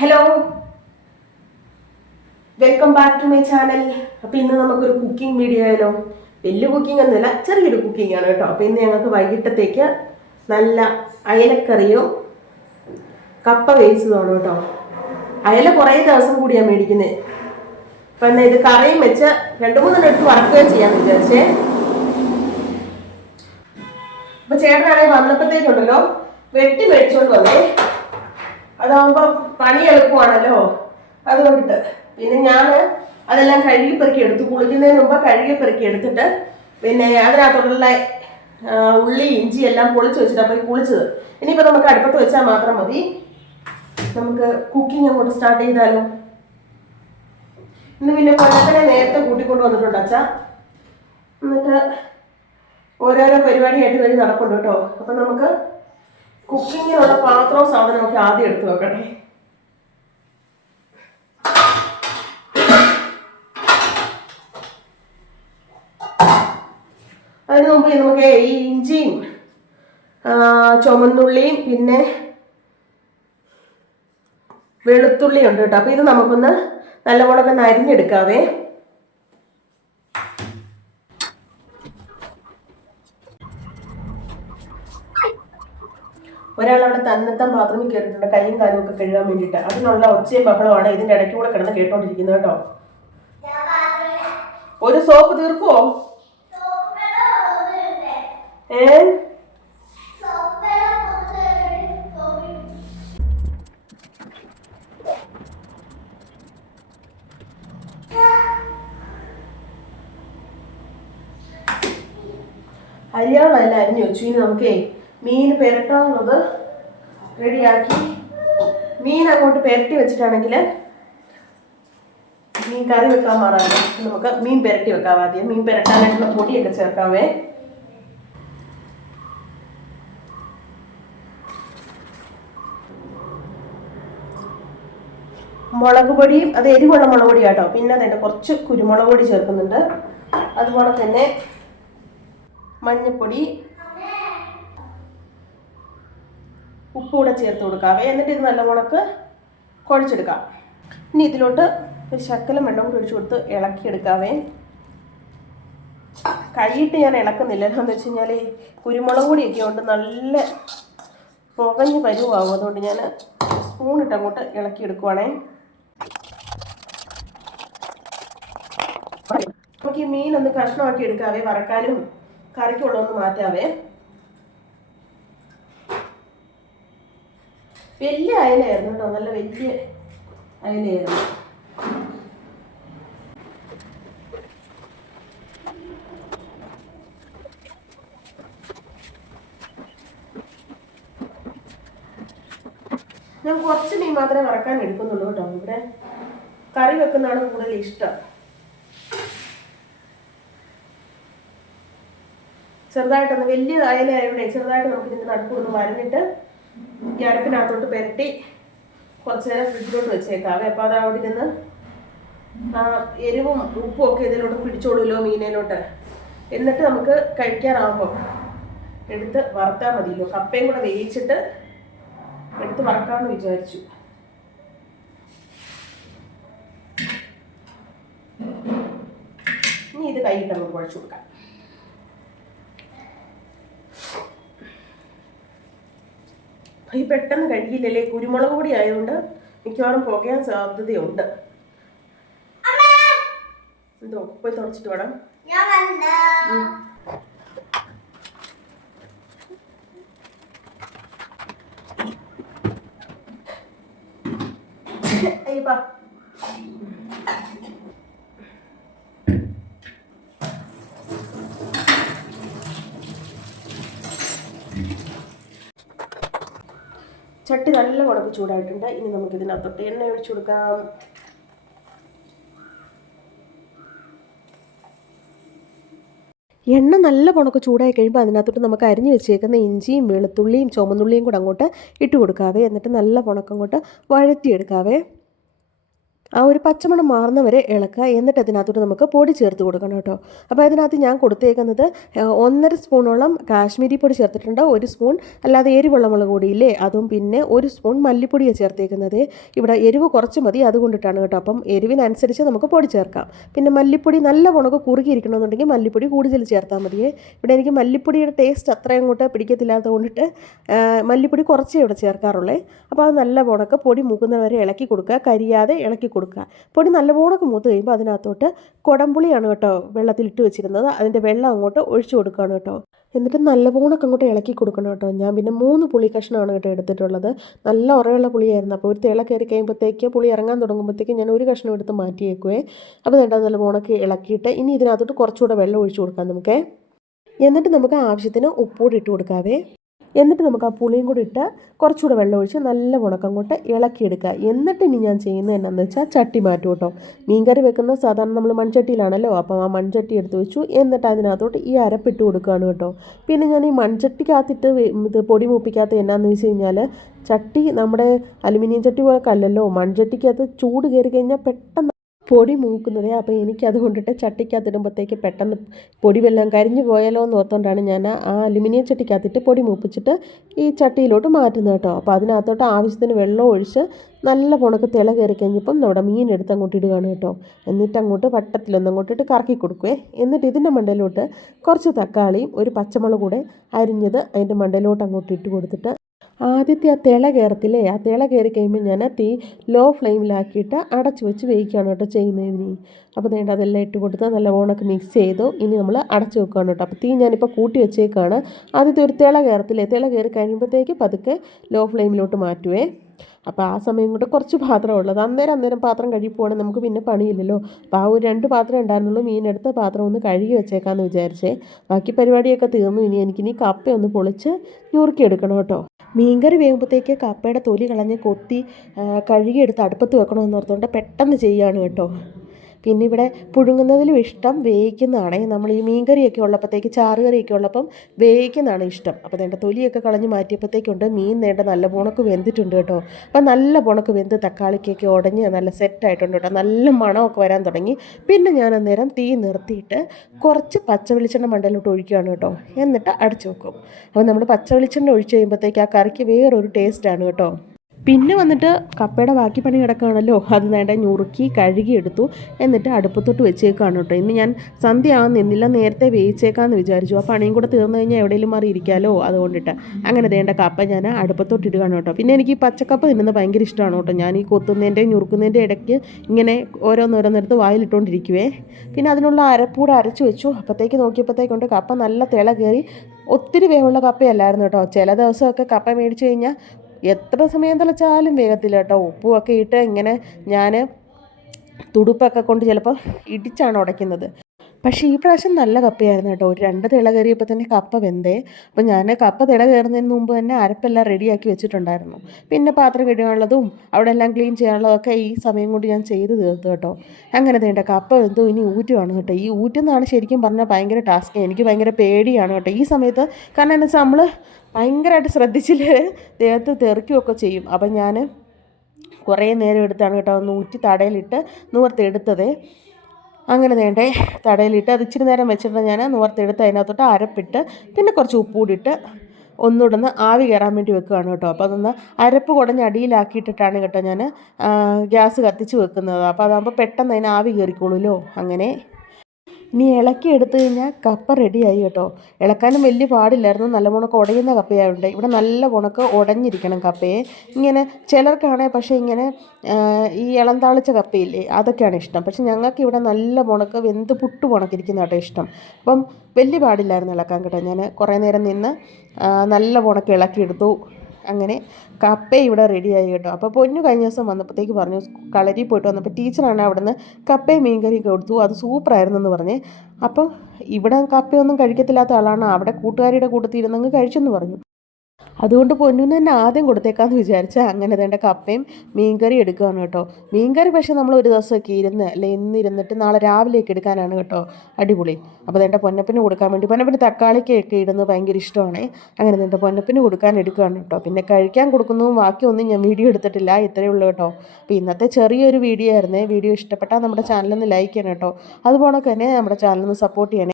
Hello, welcome back to my channel. അപ്പോൾ ഇന്ന് നമുക്കൊരു കുക്കിംഗ് വീഡിയോ ആയാലോ? വലിയ കുക്കിംഗ് ഒന്നുമില്ല, ചെറിയൊരു കുക്കിംഗ് ആണ് കേട്ടോ. അപ്പോൾ ഇന്ന് ഞങ്ങൾക്ക് വൈകിട്ടത്തേക്ക് നല്ല അയലക്കറിയോ കപ്പ വേവിച്ചതാണ് കേട്ടോ. അയല കുറേ ദിവസം കൂടിയാണ് മേടിക്കുന്നത്. അപ്പം എന്നാൽ ഇത് കറിയും വെച്ച് 2-3 എടുത്ത് വറക്കുകയും ചെയ്യാമെന്ന് വിചാരിച്ചേ. അപ്പോൾ ചേട്ടനാണെങ്കിൽ വന്നപ്പോഴത്തേക്കുണ്ടല്ലോ വെട്ടി മേടിച്ചുകൊണ്ട് വന്നേ. അതാകുമ്പോൾ പണി എളുപ്പമാണല്ലോ, അതുകൊണ്ടിട്ട് പിന്നെ ഞാൻ അതെല്ലാം കഴുകി പെറുക്കി എടുത്തു. കുളിക്കുന്നതിന് മുമ്പ് കഴുകി പെറുക്കി എടുത്തിട്ട് പിന്നെ അതിനകത്തുള്ള ഉള്ളി ഇഞ്ചി എല്ലാം പൊളിച്ച് വെച്ചിട്ടാണ് പോയി കുളിച്ചത്. ഇനിയിപ്പോൾ നമുക്ക് അടുപ്പത്ത് വെച്ചാൽ മാത്രം മതി. നമുക്ക് കുക്കിംഗ് അങ്ങോട്ട് സ്റ്റാർട്ട് ചെയ്താലോ? ഇന്ന് പിന്നെ കൊല്ലത്തിനെ നേരത്തെ കൂട്ടിക്കൊണ്ട് വന്നിട്ടുണ്ട് അച്ഛാ. എന്നിട്ട് ഓരോരോ പരിപാടിയായിട്ട് വഴി നടപ്പുണ്ട് കേട്ടോ. അപ്പം നമുക്ക് കുക്കിങ്ങിനുള്ള പാത്രവും സാധനമൊക്കെ ആദ്യം എടുത്തു വെക്കട്ടെ. അതിന് മുമ്പ് നമുക്ക് ഈ ഇഞ്ചിയും ചുമന്നുള്ളിയും പിന്നെ വെളുത്തുള്ളി ഉണ്ട് കേട്ടോ. അപ്പോൾ ഇത് നമുക്കൊന്ന് നല്ലവണ്ണം അരിഞ്ഞെടുക്കാവേ. ഒരാളവിടെ തന്നെത്താൻ ബാത്റൂമിൽ കയറിയിട്ടുണ്ട് കൈയും കാലും ഒക്കെ കഴുകാൻ വേണ്ടിയിട്ട്. അതിനുള്ള ഒച്ചയും ബഹളമാണ് ഇതിൻ്റെ ഇടയ്ക്ക് കൂടെ കിടന്ന് കേട്ടോണ്ടിരിക്കുന്നത് കേട്ടോ. ഒരു സോപ്പ് തീർക്കുവോ? അരിയാളെല്ലാം അരിഞ്ഞു വെച്ചു. ഇനി നമുക്കേ മീൻ പെരട്ടാനുള്ളത് റെഡിയാക്കി മീൻ അങ്ങോട്ട് പെരട്ടി വെച്ചിട്ടാണെങ്കിൽ മീൻ കറി വെക്കാൻ മാറാതെ നമുക്ക് മീൻ പെരട്ടി വെക്കാം. ആദ്യം മീൻ പെരട്ടാനായിട്ടുള്ള പൊടിയൊക്കെ ചേർക്കാവേ. മുളക് പൊടിയും അത് എരിവുള്ള മുളക് പൊടി കേട്ടോ. പിന്നെ അതിൻ്റെ കുറച്ച് കുരുമുളക് പൊടി ചേർക്കുന്നുണ്ട്. അതുപോലെ തന്നെ മഞ്ഞൾപ്പൊടി, ഉപ്പ് കൂടെ ചേർത്ത് കൊടുക്കാവേ. എന്നിട്ട് ഇത് നല്ലവണ്ണം കുഴച്ചെടുക്കാം. ഇനി ഇതിലോട്ട് ഒരു ശകലം വെള്ളം കൂടി ഒഴിച്ചു കൊടുത്ത് ഇളക്കിയെടുക്കാവേ. കൈയിട്ട് ഞാൻ ഇളക്കുന്നില്ല, എന്താണെന്ന് വെച്ച് കഴിഞ്ഞാൽ കുരുമുളക് പൊടിയൊക്കെ കൊണ്ട് നല്ല പുകഞ്ഞ് പരുവാകും. അതുകൊണ്ട് ഞാൻ സ്പൂണിട്ട് അങ്ങോട്ട് ഇളക്കിയെടുക്കുവാണേ. നമുക്ക് ഈ മീനൊന്ന് കഷ്ണമാക്കി എടുക്കാവേ. വറക്കാനും കറിക്കുള്ളതൊന്ന് മാറ്റാവേ. വലിയ അയലയായിരുന്നു കേട്ടോ, നല്ല വലിയ അയലയായിരുന്നു. ഞാൻ കുറച്ച് മീൻ മാത്രമേ വറക്കാൻ എടുക്കുന്നുള്ളൂ കേട്ടോ. ഇവിടെ കറി വെക്കുന്നതാണ് കൂടുതൽ ഇഷ്ടം. ചെറുതായിട്ടൊന്ന് വലിയ അയലയായവിടെ ചെറുതായിട്ട് നമുക്ക് ഇതിൻ്റെ നടുക്കൊന്ന് വരഞ്ഞിട്ട് ഈ അരപ്പിനകത്തോട്ട് പെരട്ടി കുറച്ച് നേരം ഫ്രിഡ്ജിലോട്ട് വെച്ചേക്കാവേ. അപ്പോൾ അത് അവിടെ ഇരുന്ന് എരിവും ഉപ്പും ഒക്കെ ഇതിലോട്ട് പിടിച്ചോളൂല്ലോ മീനയിലോട്ട്. എന്നിട്ട് നമുക്ക് കഴിക്കാറാകുമ്പോൾ എടുത്ത് വറുത്താൽ മതിയല്ലോ. കപ്പയും കൂടെ വേവിച്ചിട്ട് എടുത്ത് വറക്കാമെന്ന് വിചാരിച്ചു. ഇനി ഇത് കൈയിട്ട് നമുക്ക് കുഴച്ചു കൊടുക്കാം. ഈ പെട്ടെന്ന് കഴിയില്ലല്ലേ, കുരുമുളക് പൊടി ആയതുകൊണ്ട് മിക്കവാറും പുകയാൻ സാധ്യതയുണ്ട്. എന്തോ പോയി തുടച്ചിട്ട് വേണം. അയ്യപ്പാ, ചട്ടി നല്ല ഉണക്ക് ചൂടായിട്ടുണ്ട്. ഇനി നമുക്ക് ഇതിനകത്തോട്ട് എണ്ണ ഒഴിച്ചു കൊടുക്കാം. എണ്ണ നല്ല ഉണക്ക് ചൂടായി കഴിയുമ്പോൾ അതിനകത്തോട്ട് നമുക്ക് അരിഞ്ഞു വെച്ചേക്കുന്ന ഇഞ്ചിയും വെളുത്തുള്ളിയും ചുമന്നുള്ളിയും കൂടെ അങ്ങോട്ട് ഇട്ട് കൊടുക്കാവേ. എന്നിട്ട് നല്ല ഉണക്കം കൊണ്ട് വഴറ്റിയെടുക്കാവേ. ആ ഒരു പച്ചമണം മാറുന്ന വരെ ഇളക്കുക. എന്നിട്ട് അതിനകത്തോട്ട് നമുക്ക് പൊടി ചേർത്ത് കൊടുക്കണം കേട്ടോ. അപ്പോൾ അതിനകത്ത് ഞാൻ കൊടുത്തേക്കുന്നത് 1.5 സ്പൂണോളം കാശ്മീരി പൊടി ചേർത്തിട്ടുണ്ട്, 1 സ്പൂൺ അല്ലാതെ എരിവുള്ള മുളക് പൊടിയില്ലേ അതും, പിന്നെ 1 സ്പൂൺ മല്ലിപ്പൊടിയാണ് ചേർത്തേക്കുന്നത്. ഇവിടെ എരിവ് കുറച്ച് മതി, അതുകൊണ്ടിട്ടാണ് കേട്ടോ. അപ്പം എരിവിനനുസരിച്ച് നമുക്ക് പൊടി ചേർക്കാം. പിന്നെ മല്ലിപ്പൊടി നല്ല ഉണക്ക് കുറുകിയിരിക്കണമെന്നുണ്ടെങ്കിൽ മല്ലിപ്പൊടി കൂടുതൽ ചേർത്താൽ മതിയേ. ഇവിടെ എനിക്ക് മല്ലിപ്പൊടിയുടെ ടേസ്റ്റ് അത്രയും അങ്ങോട്ട് പിടിക്കത്തില്ലാത്തത് കൊണ്ടിട്ട് മല്ലിപ്പൊടി കുറച്ചേ ഇവിടെ ചേർക്കാറുള്ളേ. അപ്പോൾ അത് നല്ല ഉണക്ക് പൊടി മൂക്കുന്നവരെ ഇളക്കി കൊടുക്കുക, കരിയാതെ ഇളക്കി കൊടുക്കുക. പൊടി നല്ലപോലെ മൂത്ത് കഴിയുമ്പോൾ അതിനകത്തോട്ട് കുടംപുളിയാണ് കേട്ടോ വെള്ളത്തിലിട്ട് വെച്ചിരുന്നത്, അതിൻ്റെ വെള്ളം അങ്ങോട്ട് ഒഴിച്ചു കൊടുക്കുകയാണ് കേട്ടോ. എന്നിട്ട് നല്ലപോലെ അങ്ങോട്ട് ഇളക്കി കൊടുക്കണം കേട്ടോ. ഞാൻ പിന്നെ 3 പുളി കഷ്ണമാണ് കേട്ടോ എടുത്തിട്ടുള്ളത്. നല്ല ഉറയുള്ള പുളിയായിരുന്നു. അപ്പോൾ ഒരു തിള കയറി കഴിയുമ്പോഴത്തേക്ക് പുളി ഇറങ്ങാൻ തുടങ്ങുമ്പോഴത്തേക്ക് ഞാൻ ഒരു കഷ്ണം എടുത്ത് മാറ്റിയേക്കുവേ. അപ്പോൾ വേണ്ട നല്ലപോലെ ഇളക്കിയിട്ട് ഇനി ഇതിനകത്തോട്ട് കുറച്ചുകൂടെ വെള്ളം ഒഴിച്ചു കൊടുക്കാം നമുക്ക്. എന്നിട്ട് നമുക്ക് ആവശ്യത്തിന് ഉപ്പൂടി ഇട്ട് കൊടുക്കാവേ. എന്നിട്ട് നമുക്ക് ആ പുളിയും കൂടി ഇട്ട് കുറച്ചുകൂടെ വെള്ളം ഒഴിച്ച് നല്ല ഉണക്കങ്ങോട്ട് ഇളക്കിയെടുക്കുക. എന്നിട്ട് ഇനി ഞാൻ ചെയ്യുന്നത് എന്നാന്ന് വെച്ചാൽ ചട്ടി മാറ്റും കേട്ടോ. മീൻകറി വെക്കുന്ന സാധാരണ നമ്മൾ മൺചട്ടിയിലാണല്ലോ, അപ്പം ആ മൺചട്ടി എടുത്ത് വെച്ചു. എന്നിട്ട് അതിനകത്തോട്ട് ഈ അരപ്പിട്ട് കൊടുക്കുകയാണ് കേട്ടോ. പിന്നെ ഞാൻ ഈ മൺചട്ടിക്കകത്തിട്ട് ഇത് പൊടി മൂപ്പിക്കാത്ത എന്നാന്ന് വെച്ച് കഴിഞ്ഞാൽ, ചട്ടി നമ്മുടെ അലുമിനിയം ചട്ടി പോലൊക്കെ അല്ലല്ലോ, മൺചട്ടിക്കകത്ത് ചൂട് കയറി കഴിഞ്ഞാൽ പെട്ടെന്ന് പൊടി മൂക്കുന്നതേ. അപ്പോൾ എനിക്കത് കൊണ്ടിട്ട് ചട്ടിക്കകത്തിടുമ്പോഴത്തേക്ക് പെട്ടെന്ന് പൊടി വല്ലതും കരിഞ്ഞു പോയാലോ എന്ന് ഓർത്തുകൊണ്ടാണ് ഞാൻ ആ അലുമിനിയം ചട്ടിക്കകത്തിട്ട് പൊടി മൂപ്പിച്ചിട്ട് ഈ ചട്ടിയിലോട്ട് മാറ്റുന്നത് കേട്ടോ. അപ്പോൾ അതിനകത്തോട്ട് ആവശ്യത്തിന് വെള്ളം ഒഴിച്ച് നല്ല പുണക്ക് തിള കയറി കഴിഞ്ഞപ്പം നമ്മുടെ മീൻ എടുത്ത് അങ്ങോട്ട് ഇടുകയാണ് കേട്ടോ. എന്നിട്ട് അങ്ങോട്ട് വട്ടത്തിലൊന്നങ്ങോട്ടിട്ട് കറക്കി കൊടുക്കുവേ. എന്നിട്ട് ഇതിൻ്റെ മണ്ടയിലോട്ട് കുറച്ച് തക്കാളിയും ഒരു പച്ചമുളക് കൂടെ അരിഞ്ഞത് അതിൻ്റെ മണ്ടയിലോട്ട് അങ്ങോട്ട് ഇട്ട് കൊടുത്തിട്ട് ആദ്യത്തെ ആ തിള കയറത്തില്ലേ, ആ തിള കയറി കഴിയുമ്പോൾ ഞാൻ തീ ലോ ഫ്ലെയിമിലാക്കിയിട്ട് അടച്ചു വെച്ച് വേവിക്കുകയാണ് കേട്ടോ ചെയ്യുന്നത് ഇനി. അപ്പോൾ വേണ്ട അതെല്ലാം ഇട്ട് കൊടുത്ത് നല്ല ഓണക്ക് മിക്സ് ചെയ്തു. ഇനി നമ്മൾ അടച്ചു വെക്കുകയാണ് കേട്ടോ. അപ്പോൾ തീ ഞാനിപ്പോൾ കൂട്ടി വെച്ചേക്കാണ്. ആദ്യത്തെ ഒരു തിള കയറത്തില്ലേ, തിള കയറി കഴിയുമ്പോഴത്തേക്ക് പതുക്കെ ലോ ഫ്ലെയിമിലോട്ട് മാറ്റുവേ. അപ്പോൾ ആ സമയം കൊണ്ട് കുറച്ച് പാത്രമുള്ളത്, അന്നേരം പാത്രം കഴുകി പോകണമെങ്കിൽ നമുക്ക് പിന്നെ പണിയില്ലല്ലോ. അപ്പോൾ ആ ഒരു 2 പാത്രം ഉണ്ടായിരുന്നുള്ളൂ. മീനെടുത്ത് പാത്രം ഒന്ന് കഴുകി വെച്ചേക്കാമെന്ന് വിചാരിച്ചേ. ബാക്കി പരിപാടിയൊക്കെ തീർന്നു. എനിക്കിനി കപ്പ ഒന്ന് പൊളിച്ച് ഞുറുക്കിയെടുക്കണം കേട്ടോ. മീൻകറി വേകുമ്പോഴത്തേക്ക് കപ്പയുടെ തൊലി കളഞ്ഞ് കൊത്തി കഴുകിയെടുത്ത് അടുപ്പത്ത് വെക്കണമെന്ന് ഓർത്തുകൊണ്ട് പെട്ടെന്ന് ചെയ്യുകയാണ് കേട്ടോ. പിന്നെ ഇവിടെ പുഴുങ്ങുന്നതിലും ഇഷ്ടം വേവിക്കുന്നതാണേ. നമ്മൾ ഈ മീൻകറിയൊക്കെ ഉള്ളപ്പോഴത്തേക്ക്, ചാറുകറിയൊക്കെ ഉള്ളപ്പം വേവിക്കുന്നതാണ് ഇഷ്ടം. അപ്പോൾ വേണ്ട തൊലിയൊക്കെ കളഞ്ഞ് മാറ്റിയപ്പോഴത്തേക്കുണ്ട് മീൻ നേണ്ട നല്ല പുണക്ക് വെന്തിട്ടുണ്ട് കേട്ടോ. അപ്പോൾ നല്ല പുണക്ക് വെന്ത് തക്കാളിക്കൊക്കെ ഉടഞ്ഞ് നല്ല സെറ്റായിട്ടുണ്ട് കേട്ടോ. നല്ല മണമൊക്കെ വരാൻ തുടങ്ങി. പിന്നെ ഞാൻ അന്നേരം തീ നിർത്തിയിട്ട് കുറച്ച് പച്ച വെളിച്ചെണ്ണ മണ്ടയിലോട്ട് ഒഴിക്കുകയാണ് കേട്ടോ. എന്നിട്ട് അടച്ചു വെക്കും. അപ്പോൾ നമ്മൾ പച്ച വെളിച്ചെണ്ണ ഒഴിച്ച് കഴിയുമ്പോഴത്തേക്ക് ആ കറിക്ക് വേറൊരു ടേസ്റ്റാണ് കേട്ടോ. പിന്നെ വന്നിട്ട് കപ്പയുടെ ബാക്കി പണി കിടക്കുകയാണല്ലോ, അത് വേണ്ട ഞുറുക്കി കഴുകിയെടുത്തു. എന്നിട്ട് അടുപ്പത്തോട്ട് വെച്ചേക്കാണ് കേട്ടോ. ഇന്ന് ഞാൻ സന്ധ്യ നിന്നില്ല, നേരത്തെ വേവിച്ചേക്കാമെന്ന് വിചാരിച്ചു. ആ പണിയും കൂടെ തീർന്നു കഴിഞ്ഞാൽ എവിടെയെങ്കിലും മാറി ഇരിക്കാമല്ലോ, അതുകൊണ്ടിട്ട് അങ്ങനെ വേണ്ട കപ്പ ഞാൻ അടുപ്പത്തോട്ട് ഇടുകയാണ് കേട്ടോ. പിന്നെ എനിക്ക് ഈ പച്ചക്കപ്പ തിന്നുന്നത് ഭയങ്കര ഇഷ്ടമാണ് കേട്ടോ. ഞാൻ ഈ കൊത്തുന്നതിൻ്റെയും ഞുറുക്കുന്നതിൻ്റെ ഇടയ്ക്ക് ഇങ്ങനെ ഓരോന്നോരോന്നെടുത്ത് വായിലിട്ടുകൊണ്ടിരിക്കുവേ. പിന്നെ അതിനുള്ള അരപ്പൂടെ അരച്ച് വെച്ചു. അപ്പോഴത്തേക്ക് നോക്കിയപ്പോഴത്തേക്കുണ്ട് കപ്പ നല്ല തിള കയറി. ഒത്തിരി വേവുള്ള കപ്പയല്ലായിരുന്നു കേട്ടോ. ചില ദിവസമൊക്കെ കപ്പ മേടിച്ച് കഴിഞ്ഞാൽ എത്ര സമയം തിളച്ചാലും വേഗത്തില്ല കേട്ടോ. ഉപ്പുമൊക്കെ ഇട്ട് ഇങ്ങനെ ഞാൻ തുടുപ്പൊക്കെ കൊണ്ട് ചിലപ്പോൾ ഇടിച്ചാണ് ഉടയ്ക്കുന്നത്. പക്ഷേ ഈ പ്രാവശ്യം നല്ല കപ്പയായിരുന്നു കേട്ടോ. ഒരു 2 തിള കയറിയപ്പോൾ തന്നെ കപ്പ വെന്തേ. അപ്പോൾ ഞാൻ കപ്പ തിള കയറുന്നതിന് മുമ്പ് തന്നെ അരപ്പെല്ലാം റെഡിയാക്കി വെച്ചിട്ടുണ്ടായിരുന്നു. പിന്നെ പാത്രം കഴുകാനുള്ളതും അവിടെ എല്ലാം ക്ലീൻ ചെയ്യാനുള്ളതൊക്കെ ഈ സമയം കൊണ്ട് ഞാൻ ചെയ്ത് തീർത്തു കേട്ടോ. അങ്ങനെ വേണ്ട കപ്പ വെന്തോ, ഇനി ഊറ്റുവാണ് കേട്ടോ. ഈ ഊറ്റുന്നതാണ് ശരിക്കും പറഞ്ഞാൽ ഭയങ്കര ടാസ്ക്. എനിക്ക് ഭയങ്കര പേടിയാണ് കേട്ടോ ഈ സമയത്ത്. കാരണം എന്താ വെച്ചാൽ നമ്മൾ ഭയങ്കരമായിട്ട് ശ്രദ്ധിച്ചില്ല ദേഹത്ത് തെറിക്കുകയൊക്കെ ചെയ്യും. അപ്പം ഞാൻ കുറേ നേരം എടുത്താണ് കേട്ടോ ഒന്ന് ഊറ്റി തടയിലിട്ട് നിവർത്തെടുത്തത്. അങ്ങനെ വേണ്ടേ തടയിലിട്ട് അത് ഇച്ചിരി നേരം വെച്ചിട്ട് ഞാൻ നിവർത്തെടുത്ത് അതിനകത്തോട്ട് അരപ്പിട്ട് പിന്നെ കുറച്ച് ഉപ്പ് കൂടിയിട്ട് ഒന്നുകൂടെ ഒന്ന് ആവി കയറാൻ വേണ്ടി വെക്കുകയാണ് കേട്ടോ. അപ്പോൾ അതൊന്ന് അരപ്പ് കുടഞ്ഞ് അടിയിലാക്കിയിട്ടിട്ടാണ് കേട്ടോ ഞാൻ ഗ്യാസ് കത്തിച്ച് വെക്കുന്നത്. അപ്പോൾ അതാകുമ്പോൾ പെട്ടെന്ന് അതിന് ആവി കയറിക്കോളൂല്ലോ. അങ്ങനെ ഇനി ഇളക്കി എടുത്തു കഴിഞ്ഞാൽ കപ്പ റെഡിയായി കേട്ടോ. ഇളക്കാനും വലിയ പാടില്ലായിരുന്നു, നല്ല ഉണക്ക് ഉടയുന്ന കപ്പയായതുകൊണ്ട്. ഇവിടെ നല്ല ഉണക്ക് ഉടഞ്ഞിരിക്കണം കപ്പയെ. ഇങ്ങനെ ചിലർക്കാണേ പക്ഷേ ഇങ്ങനെ ഈ ഇളം താളിച്ച കപ്പയില്ലേ അതൊക്കെയാണ് ഇഷ്ടം. പക്ഷെ ഞങ്ങൾക്ക് ഇവിടെ നല്ല ഉണക്ക് വെന്ത് പുട്ട് ഉണക്കിരിക്കുന്ന കേട്ടോ ഇഷ്ടം. അപ്പം വലിയ പാടില്ലായിരുന്നു ഇളക്കാൻ കേട്ടോ. ഞാൻ കുറേ നേരം നിന്ന് നല്ല ഉണക്ക് ഇളക്കിയെടുത്തു. അങ്ങനെ കപ്പ ഇവിടെ റെഡിയായി കേട്ടോ. അപ്പോൾ പൊന്നു കഴിഞ്ഞ ദിവസം വന്നപ്പോഴത്തേക്ക് പറഞ്ഞു, കളരി പോയിട്ട് വന്നപ്പോൾ ടീച്ചറാണ് അവിടെ നിന്ന് കപ്പയും മീൻകറി കൊടുത്തു, അത് സൂപ്പറായിരുന്നു എന്ന് പറഞ്ഞ്. അപ്പോൾ ഇവിടെ കപ്പയൊന്നും കഴിക്കത്തില്ലാത്ത ആളാണ്, അവിടെ കൂട്ടുകാരിയുടെ കൂട്ടത്തിൽ ഇരുന്നങ്ങ് കഴിച്ചെന്ന് പറഞ്ഞു. അതുകൊണ്ട് പൊന്നൂന് തന്നെ ആദ്യം കൊടുത്തേക്കാന്ന് വിചാരിച്ചാൽ അങ്ങനെ വേണ്ട കപ്പയും മീൻകറി എടുക്കുകയാണ് കേട്ടോ. മീൻകറി പക്ഷേ നമ്മൾ ഒരു ദിവസമൊക്കെ ഇരുന്ന് അല്ലെ ഇന്നിരുന്നിട്ട് നാളെ രാവിലെയൊക്കെ എടുക്കാനാണ് കേട്ടോ അടിപൊളി. അപ്പോൾ വേണ്ട പൊന്നപ്പന് കൊടുക്കാൻ വേണ്ടി, പൊന്നപ്പന് തക്കാളിക്കൊക്കെ ഇടുന്നത് ഭയങ്കര ഇഷ്ടമാണ്. അങ്ങനെ വേണ്ട പൊന്നപ്പന് കൊടുക്കാൻ എടുക്കുകയാണ് കേട്ടോ. പിന്നെ കഴിക്കാൻ കൊടുക്കുന്നതും ബാക്കിയൊന്നും ഞാൻ വീഡിയോ എടുത്തിട്ടില്ല, ഇത്രയേ ഉള്ളൂ കേട്ടോ. അപ്പോൾ ഇന്നത്തെ ചെറിയൊരു വീഡിയോ ആയിരുന്നേ. വീഡിയോ ഇഷ്ടപ്പെട്ടാൽ നമ്മുടെ ചാനലൊന്ന് ലൈക്ക് ചെയ്യണം കേട്ടോ. അതുപോലെ തന്നെ നമ്മുടെ ചാനലൊന്ന് സപ്പോർട്ട് ചെയ്യണേ.